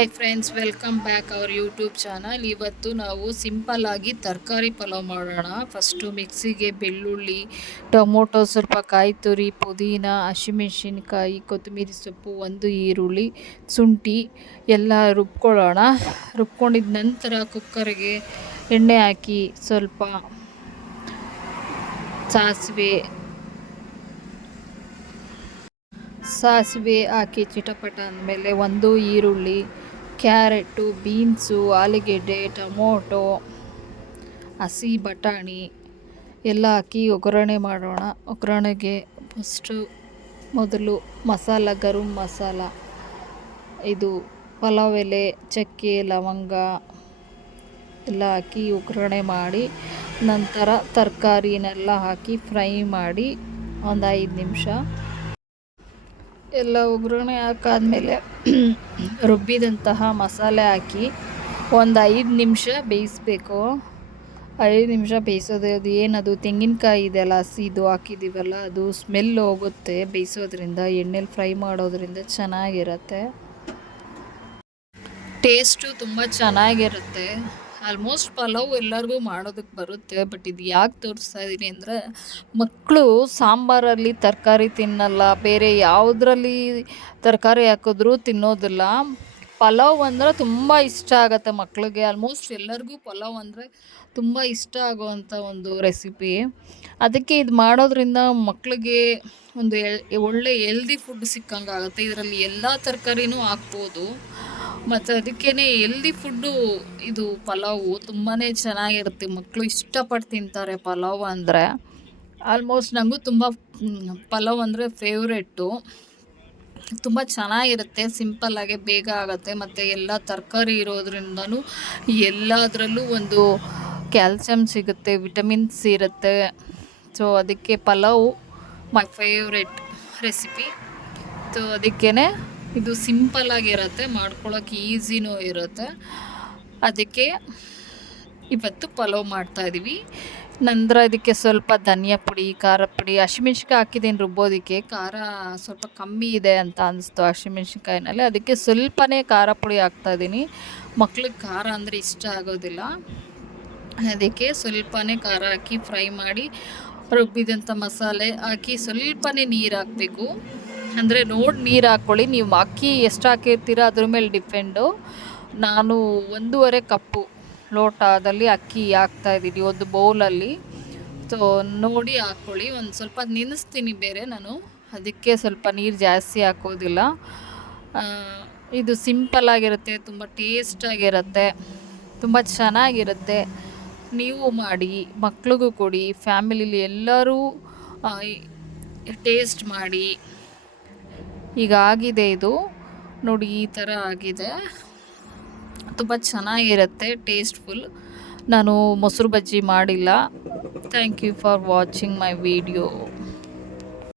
Hi friends, welcome back our YouTube channel. ಇವತ್ತು ನಾವು simple ಆಗಿ ತರಕಾರಿ ಪಲಾವ್ ಮಾಡೋಣ. ಫಸ್ಟು ಮಿಕ್ಸಿಗೆ ಬೆಳ್ಳುಳ್ಳಿ, ಟೊಮೊಟೊ, ಸ್ವಲ್ಪ ಕಾಯಿ ತುರಿ, ಪುದೀನ, ಹಸಿಮೆಣಸಿನ್ಕಾಯಿ, ಕೊತ್ತಂಬರಿ ಸೊಪ್ಪು, ಒಂದು ಈರುಳ್ಳಿ, ಶುಂಠಿ ಎಲ್ಲ ರುಬ್ಕೊಳ್ಳೋಣ. ರುಬ್ಕೊಂಡಿದ ನಂತರ ಕುಕ್ಕರ್ಗೆ ಎಣ್ಣೆ ಹಾಕಿ ಸ್ವಲ್ಪ ಸಾಸಿವೆ ಹಾಕಿ ಚಿಟಪಟ ಅಂದಮೇಲೆ ಒಂದು ಈರುಳ್ಳಿ, ಕ್ಯಾರೆಟು, ಬೀನ್ಸು, ಆಲೂಗೆಡ್ಡೆ, ಟೊಮೊಟೊ, ಹಸಿ ಬಟಾಣಿ ಎಲ್ಲ ಹಾಕಿ ಒಗ್ಗರಣೆ ಮಾಡೋಣ. ಒಗ್ಗರಣೆಗೆ ಫಸ್ಟು ಮೊದಲು ಮಸಾಲ, ಗರಂ ಮಸಾಲ, ಇದು ಪಲಾವ್ ಎಲೆ, ಚಕ್ಕೆ, ಲವಂಗ ಎಲ್ಲ ಹಾಕಿ ಒಗ್ಗರಣೆ ಮಾಡಿ, ನಂತರ ತರಕಾರಿನೆಲ್ಲ ಹಾಕಿ ಫ್ರೈ ಮಾಡಿ ಒಂದು 5 ನಿಮಿಷ ಎಲ್ಲ ಒಗ್ಗರಣೆ ಹಾಕಾದ್ಮೇಲೆ ರುಬ್ಬಿದಂತಹ ಮಸಾಲೆ ಹಾಕಿ ಒಂದು 5 ನಿಮಿಷ ಬೇಯಿಸಬೇಕು. 5 ನಿಮಿಷ ಬೇಯಿಸೋದು, ಅದು ಏನದು ತೆಂಗಿನಕಾಯಿ ಇದೆಯಲ್ಲ ಹಸಿದು ಹಾಕಿದ್ದೀವಲ್ಲ, ಅದು ಸ್ಮೆಲ್ ಹೋಗುತ್ತೆ ಬೇಯಿಸೋದ್ರಿಂದ. ಎಣ್ಣೆಲಿ ಫ್ರೈ ಮಾಡೋದ್ರಿಂದ ಚೆನ್ನಾಗಿರುತ್ತೆ, ಟೇಸ್ಟು ತುಂಬ ಚೆನ್ನಾಗಿರುತ್ತೆ. ಆಲ್ಮೋಸ್ಟ್ ಪಲಾವ್ ಎಲ್ಲರಿಗೂ ಮಾಡೋದಕ್ಕೆ ಬರುತ್ತೆ. ಬಟ್ ಇದು ಯಾಕೆ ತೋರಿಸ್ತಾ ಇದ್ದೀನಿ ಅಂದರೆ, ಮಕ್ಕಳು ಸಾಂಬಾರಲ್ಲಿ ತರಕಾರಿ ತಿನ್ನಲ್ಲ, ಬೇರೆ ಯಾವುದ್ರಲ್ಲಿ ತರಕಾರಿ ಹಾಕಿದ್ರೂ ತಿನ್ನೋದಿಲ್ಲ. ಪಲಾವ್ ಅಂದರೆ ತುಂಬ ಇಷ್ಟ ಆಗುತ್ತೆ ಮಕ್ಕಳಿಗೆ. ಆಲ್ಮೋಸ್ಟ್ ಎಲ್ಲರಿಗೂ ಪಲಾವ್ ಅಂದರೆ ತುಂಬ ಇಷ್ಟ ಆಗುವಂಥ ಒಂದು ರೆಸಿಪಿ. ಅದಕ್ಕೆ ಇದು ಮಾಡೋದ್ರಿಂದ ಮಕ್ಕಳಿಗೆ ಒಂದು ಒಳ್ಳೆ ಹೆಲ್ದಿ ಫುಡ್ ಸಿಕ್ಕಂಗೆ ಆಗುತ್ತೆ. ಇದರಲ್ಲಿ ಎಲ್ಲ ತರಕಾರಿನೂ ಹಾಕ್ಬೋದು, ಮತ್ತು ಅದಕ್ಕೇ ಹೆಲ್ದಿ ಫುಡ್ಡು ಇದು ಪಲಾವು ತುಂಬಾ ಚೆನ್ನಾಗಿರುತ್ತೆ. ಮಕ್ಕಳು ಇಷ್ಟಪಟ್ಟು ತಿಂತಾರೆ ಪಲಾವ್ ಅಂದರೆ. ಆಲ್ಮೋಸ್ಟ್ ನನಗೂ ತುಂಬ ಪಲಾವ್ ಅಂದರೆ ಫೇವ್ರೆಟ್ಟು. ತುಂಬ ಚೆನ್ನಾಗಿರುತ್ತೆ, ಸಿಂಪಲ್ಲಾಗೆ ಬೇಗ ಆಗುತ್ತೆ, ಮತ್ತು ಎಲ್ಲ ತರಕಾರಿ ಇರೋದ್ರಿಂದನೂ ಎಲ್ಲದರಲ್ಲೂ ಒಂದು ಕ್ಯಾಲ್ಸಿಯಮ್ ಸಿಗುತ್ತೆ, ವಿಟಮಿನ್ಸ್ ಇರುತ್ತೆ. ಸೊ ಅದಕ್ಕೆ pulao my favourite recipe. So ಅದಕ್ಕೇ ಇದು ಸಿಂಪಲ್ಲಾಗಿರುತ್ತೆ, ಮಾಡ್ಕೊಳ್ಳೋಕೆ ಈಸಿನೂ ಇರುತ್ತೆ. ಅದಕ್ಕೆ ಇವತ್ತು ಪಲಾವ್ ಮಾಡ್ತಾಯಿದ್ದೀವಿ. ನಂತರ ಇದಕ್ಕೆ ಸ್ವಲ್ಪ ಧನಿಯಾ ಪುಡಿ, ಖಾರ ಪುಡಿ, ಹಸಿಮೆಣ್ಸಿನ್ಕಾಯಿ ಹಾಕಿದ್ದೀನಿ ರುಬ್ಬೋದಕ್ಕೆ. ಖಾರ ಸ್ವಲ್ಪ ಕಮ್ಮಿ ಇದೆ ಅಂತ ಅನಿಸ್ತು ಹಸಿಮೆಣ್ಸಿನ್ಕಾಯಿನಲ್ಲಿ, ಅದಕ್ಕೆ ಸ್ವಲ್ಪನೇ ಖಾರ ಪುಡಿ ಹಾಕ್ತಾಯಿದ್ದೀನಿ. ಮಕ್ಳಿಗೆ ಖಾರ ಅಂದರೆ ಇಷ್ಟ ಆಗೋದಿಲ್ಲ, ಅದಕ್ಕೆ ಸ್ವಲ್ಪನೇ ಖಾರ ಹಾಕಿ ಫ್ರೈ ಮಾಡಿ ರುಬ್ಬಿದಂಥ ಮಸಾಲೆ ಹಾಕಿ ಸ್ವಲ್ಪನೇ ನೀರು ಹಾಕಬೇಕು. ಅಂದರೆ ನೋಡಿ ನೀರು ಹಾಕ್ಕೊಳ್ಳಿ, ನೀವು ಅಕ್ಕಿ ಎಷ್ಟು ಹಾಕಿರ್ತೀರ ಅದ್ರ ಮೇಲೆ ಡಿಪೆಂಡು. ನಾನು 1.5 ಕಪ್ಪು ಲೋಟದಲ್ಲಿ ಅಕ್ಕಿ ಹಾಕ್ತಾಯಿದ್ದೀನಿ ಒಂದು ಬೌಲಲ್ಲಿ. ಸೊ ನೋಡಿ ಹಾಕ್ಕೊಳ್ಳಿ. ಒಂದು ಸ್ವಲ್ಪ ನೆನೆಸ್ತೀನಿ ಬೇರೆ ನಾನು, ಅದಕ್ಕೆ ಸ್ವಲ್ಪ ನೀರು ಜಾಸ್ತಿ ಹಾಕೋದಿಲ್ಲ. ಇದು ಸಿಂಪಲ್ಲಾಗಿರುತ್ತೆ, ತುಂಬ ಟೇಸ್ಟಾಗಿರುತ್ತೆ, ತುಂಬ ಚೆನ್ನಾಗಿರುತ್ತೆ. ನೀವು ಮಾಡಿ, ಮಕ್ಳಿಗೂ ಕೊಡಿ, ಫ್ಯಾಮಿಲಿಲಿ ಎಲ್ಲರೂ ಟೇಸ್ಟ್ ಮಾಡಿ. ಈಗ ಆಗಿದೆ ಇದು ನೋಡಿ, ಈ ಥರ ಆಗಿದೆ, ತುಂಬ ಚೆನ್ನಾಗಿರುತ್ತೆ, ಟೇಸ್ಟ್ಫುಲ್. ನಾನು ಮೊಸರು ಬಜ್ಜಿ ಮಾಡಿಲ್ಲ. Thank you for watching my video.